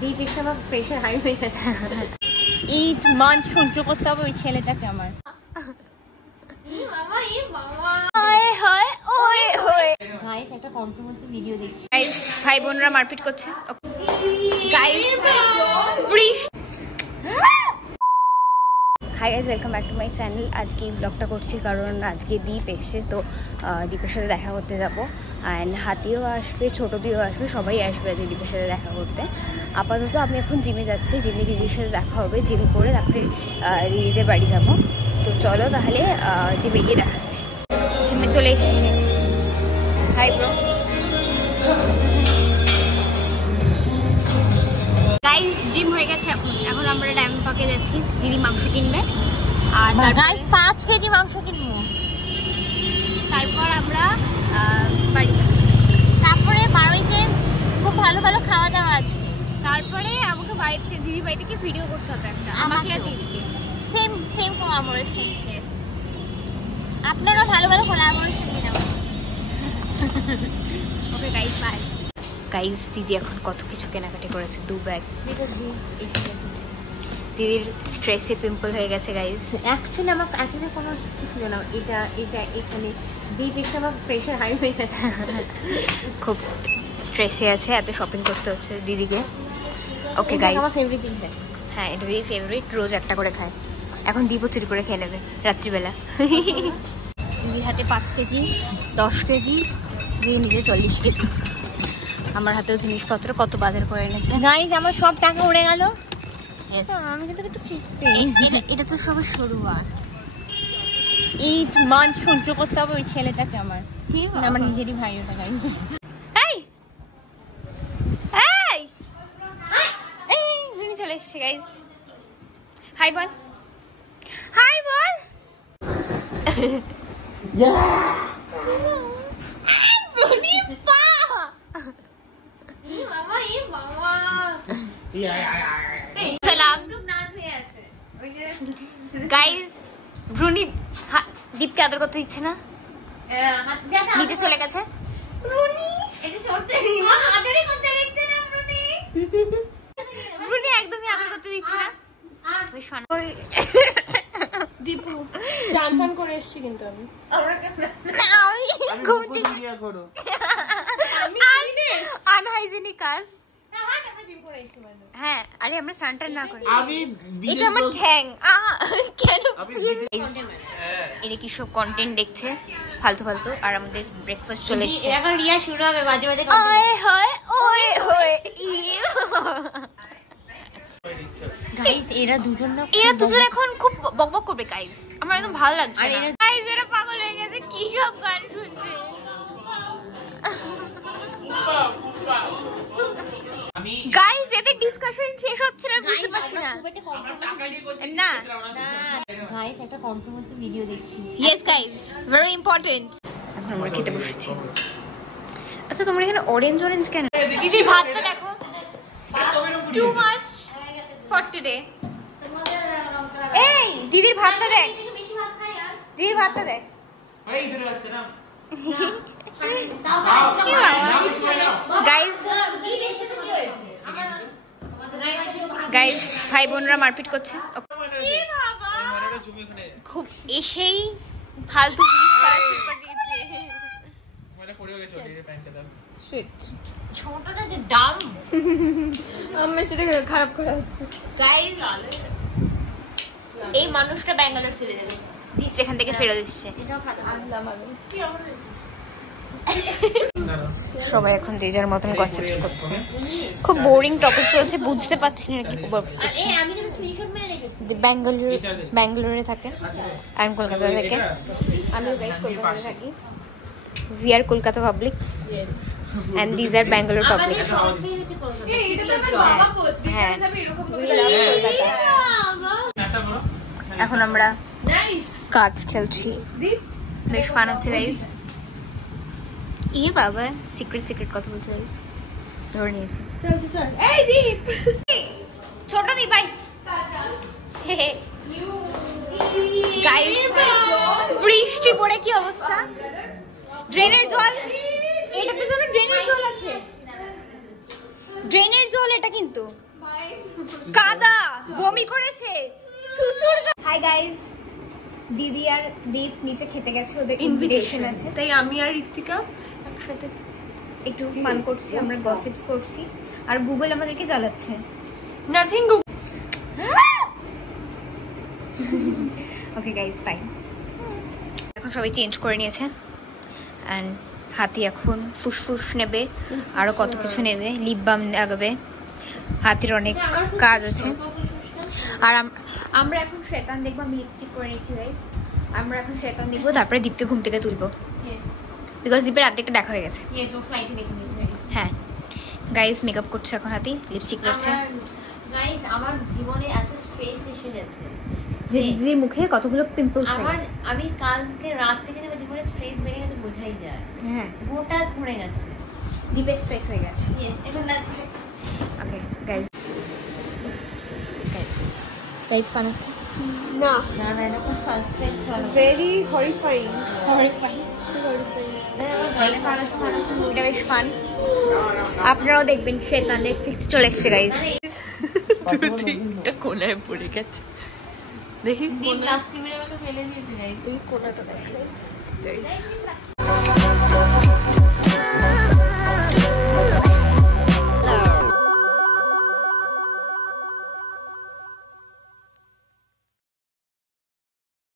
দীপ এসে আমার pressure high হয়ে যাচ্ছে। 8 মান্থ সহ্য করতে হবে ওই ছেলেটাকে আমার। গাইস একটা কন্ট্রোভার্সি ভিডিও দেখছি। গাইস ভাই বোনরা মারপিট করছে। Guys hi guys, welcome back to my channel. আজকে এই ব্লগটা করছি কারণ আজকে দীপ এসছে, তো দীপের সাথে দেখা করতে যাবো। অ্যান্ড হাতিও আসবে, ছোটো দিও আসবে, সবাই আসবে আজকে দীপের সাথে দেখা করতে। আপাতত আমি এখন জিমে যাচ্ছি, জিমে দিদির সাথে দেখা হবে। জিম করে তারপরে দিদিদের বাড়ি যাবো। তো চলো তাহলে জিমে গিয়ে দেখাচ্ছি। জিমে চলে এসছি। Hi bro. গাইস জিম হয়ে গেছে, এখন আমরা ডায়মন্ড পার্কে যাচ্ছি। দিদি মাংস কিনবে আর গাইস 5 কেজি মাংস কিনবো। তারপর আমরা বাড়ি যাব। তারপরে বাড়িতে খুব ভালো ভালো খাওয়া দাওয়া আছে। তারপরে আমাকে বাড়িতে দিদি বাড়ি থেকে ভিডিও করতে হবে একটা, আমাকে আর দিদিকে। Same collaboration. আপনারা ভালো ভালো কোলাবোরেশন দিন আমাকে। Okay guys bye. গাইস দিদি এখন কত কিছু কেনাকাটি করেছে, 2 ব্যাগ। দিদির স্ট্রেসে পিম্পল হয়ে গেছে গাইস। অ্যাকচুয়ালি আমার এতটা কোনো কিছু ছিল না, এটা এখানে দীপ এসে আমার প্রেশার হাই হয়ে যাচ্ছে। খুব স্ট্রেসে আছে, এত শপিং করতে হচ্ছে দিদিকে। ওকে গাইস, আমার ফেভারিট জিনিস। হ্যাঁ এটা দিদি ফেভারিট, রোজ একটা করে খায়। এখন দীপও চুরি করে খেয়ে নেবে রাত্রিবেলা। দিদির হাতে 5 কেজি, 10 কেজি, দিয়ে নিজে 40 কেজি। আমার হাতেও জিনিসপত্র কত বাজার করে এনেছে। গাইস আমার সব টাকা উড়ে গেল। আমি কিন্তু একটু এটা তো সবার শুরুয়াত। 8 মান্থ সহ্য করতে হবে ওই ছেলেটাকে আমার। কি আমার নিজেরই ভাই ওটা গাইস। রুনি চলে এসছে গাইস। হাই বল, হাই বল। সালাম গাইস। রুনি দীপকে আদর করতে দিচ্ছে না, নিচে চলে গেছে। রুনি একদমই আদর করতে দিচ্ছে না। দীপু জানফান করে এসেছি কিন্তু আমি। আনহাইজেনিক কাজ। হ্যাঁ আরে আমরা সানটান না করি। এটা আমার ঠ্যাং। কেন এটা কি সব কন্টেন্ট দেখছে ফালতু ফালতু। আর আমাদের ব্রেকফাস্ট চলে এসেছে। এখন রিয়া শুরু হবে মাঝে মাঝে। গাইস এরা দুজন এখন খুব বকবক করবে গাইস, আমার একদম ভালো লাগছে না। গাইস এরা পাগল হয়ে গেছে, কি সব গান শুনছে। গাইস এদের ডিসকাশন শেষ হচ্ছে না, বুঝতে পারছি না। না গাইস একটা কন্ট্রোভার্সি ভিডিও দেখছি। Yes guys very important. এখন আমরা খেতে বসেছি। আচ্ছা তোমরা এখানে অরেঞ্জ কেন? দিদি ভাতটা দেখো, টু মাচ ফর টুডে। এই দিদির ভাতটা দেখ, দিদির ভাতটা দেখ। গাইস ভাই বোনরা মারপিট করছে। খুব এসেই ফালতু জিনিস করা শুরু করে দিয়েছে। ছোটটা যে ডাম আমি সেটা খারাপ করে। গাইস এই মানুষটা ব্যাঙ্গালোর চলে যাবে, দীপ যেখান থেকে ফেরত এসেছে। সবাই এখন যে যার মতন গসিপ করছে। খুব বোরিং টপিক চলছে, বুঝতে পারছি না কি করছে। ব্যাঙ্গালোরে থাকে, আমি কলকাতা থেকে। আমিও গাইস কলকাতায় থাকি। We are Kolkata publics and these are Bangalore publics. এখন আমরা কার্ডস খেলছি, বেশ ফান হচ্ছে গাইস। ইয়ে বাবা সিক্রেট কথা বলছে গাইস, ধরে নিয়েছি। ছোট দি ভাই গাইস বৃষ্টি পড়ে কি অবস্থা। ড্রেনের জল, এটাতে যেন ড্রেনের জল আছে। ড্রেনের জল এটা কিন্তু কাদা বমি করেছে হাই গাইস দিদি আর দীপ নিচে খেতে গেছে ওদের ইনভিটেশন আছে তাই আমি আর ঋত্বিকা একসাথে একটু ফান করছি আমরা গসিপস করছি আর গুগল আমাদেরকে জ্বালাচ্ছে নাথিং ওকে গাইস বাই এখন সবাই চেঞ্জ করে নিয়েছে এন্ড হাতি এখন ফুসফুস নেবে আরো কত কিছু নেবে লিপ বাম লাগাবে হাতির অনেক কাজ আছে আর আমরা এখন শয়তান দেখবো আমি লিপস্টিক করে নিয়েছি গাইস আমরা এখন শয়তান দেখবো তারপরে দীপকে ঘুম থেকে তুলবো বিকজ দীপের অর্ধেকটা দেখা হয়ে গেছে হ্যাঁ গাইস মেকআপ করছে এখন হাতি লিপস্টিক করছে গাইস আমার জীবনে এত স্ট্রেস এসে গেছে যে দিদির মুখে কতগুলো পিম্পলস আমি কালকে রাত থেকে যে জীবনে স্ট্রেস বেড়ে গেছে বোঝাই যায় হ্যাঁ গোটা ভরে গেছে দীপের স্ট্রেস হয়ে গেছে ওকে গাইস গাইস ফান হচ্ছে না না না এরকম সাসপেন্স হলো ভেরি হরিফাইং মুভিটা বেশ ফান আপনারাও দেখবেন শ্বেতা নেটফ্লিক্স চলে এসছে গাইস দুদিকটা কোনায় পড়ে গেছে দেখি দিন লাফতে মেরে আমাকে ফেলে দিয়েছে গাইস কোনাটা দেখ গাইস